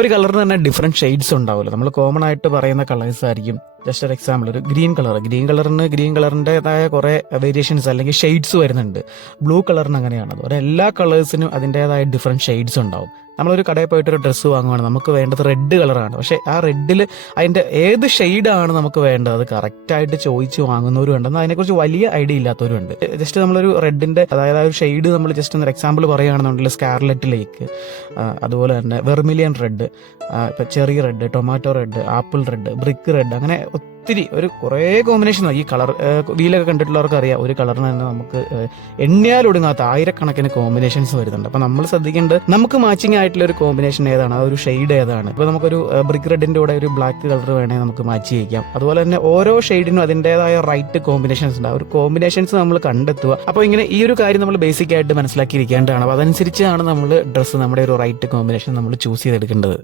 ഒരു കളറിന് തന്നെ ഡിഫറെന്റ് ഷെയ്ഡ്സ് ഉണ്ടാവുമല്ലോ. നമ്മൾ കോമൺ ആയിട്ട് പറയുന്ന കളേഴ്സ് ആയിരിക്കും. ജസ്റ്റ് ഒരു എക്സാമ്പിൾ, ഒരു ഗ്രീൻ കളറിന് ഗ്രീൻ കളറിൻ്റെതായ കുറേ വേരിയേഷൻസ് അല്ലെങ്കിൽ ഷെയ്ഡ്സ് വരുന്നുണ്ട്. ബ്ലൂ കളറിന് അങ്ങനെയാണ്. അതുപോലെ എല്ലാ കളേഴ്സിനും അതിൻ്റെതായ ഡിഫറെന്റ് ഷെയ്ഡ്സ് ഉണ്ടാവും. നമ്മളൊരു കടയിൽ പോയിട്ട് ഒരു ഡ്രസ്സ് വാങ്ങുവാണ്, നമുക്ക് വേണ്ടത് റെഡ് കളറാണ്. പക്ഷേ ആ റെഡിൽ അതിൻ്റെ ഏത് ഷെയ്ഡാണ് നമുക്ക് വേണ്ടത് അത് കറക്റ്റായിട്ട് ചോദിച്ച് വാങ്ങുന്നവരും ഉണ്ട്, എന്നാൽ അതിനെക്കുറിച്ച് വലിയ ഐഡിയ ഇല്ലാത്തവരും ഉണ്ട്. ജസ്റ്റ് നമ്മളൊരു റെഡിൻ്റെ അതായത് ആ ഒരു ഷെയ്ഡ് നമ്മൾ ജസ്റ്റ് ഒരു എക്സാമ്പിൾ പറയുകയാണെന്നുണ്ടെങ്കിൽ സ്കാർലെറ്റ് ലേക്ക്, അതുപോലെ തന്നെ വെർമിലിയൻ റെഡ്, ഇപ്പം cherry red, tomato red, apple red, brick red, അങ്ങനെ ഒത്തിരി കുറേ കോമ്പിനേഷൻ. ഈ കളർ വീലൊക്കെ കണ്ടിട്ടുള്ളവർക്ക് അറിയാം, ഒരു കളറിന് തന്നെ നമുക്ക് എണ്ണിയാലൊടുങ്ങാത്ത ആയിരക്കണക്കിന് കോമ്പിനേഷൻസ് വരുന്നുണ്ട്. അപ്പം നമ്മൾ ശ്രദ്ധിക്കേണ്ടത് നമുക്ക് മാച്ചിങ് ആയിട്ടുള്ള ഒരു കോമ്പിനേഷൻ ഏതാണ്, ആ ഒരു ഷെയ്ഡ് ഏതാണ്. ഇപ്പോൾ നമുക്കൊരു ബ്രിക്ക് റെഡിൻ്റെ കൂടെ ഒരു ബ്ലാക്ക് കളർ വേണമെങ്കിൽ നമുക്ക് മാച്ച് ചെയ്യിക്കാം. അതുപോലെ തന്നെ ഓരോ ഷെയ്ഡിനും അതിൻ്റെതായ റൈറ്റ് കോമ്പിനേഷൻസ് ഉണ്ട്. ആ ഒരു കോമ്പിനേഷൻസ് നമ്മൾ കണ്ടെത്തുക. അപ്പോൾ ഇങ്ങനെ ഈ ഒരു കാര്യം നമ്മൾ ബേസിക് ആയിട്ട് മനസ്സിലാക്കിയിരിക്കേണ്ടതാണ്. അപ്പോൾ അതനുസരിച്ചാണ് നമ്മൾ ഡ്രസ്സ് നമ്മുടെ ഒരു റൈറ്റ് കോമ്പിനേഷൻ നമ്മൾ ചൂസ് ചെയ്തെടുക്കേണ്ടത്.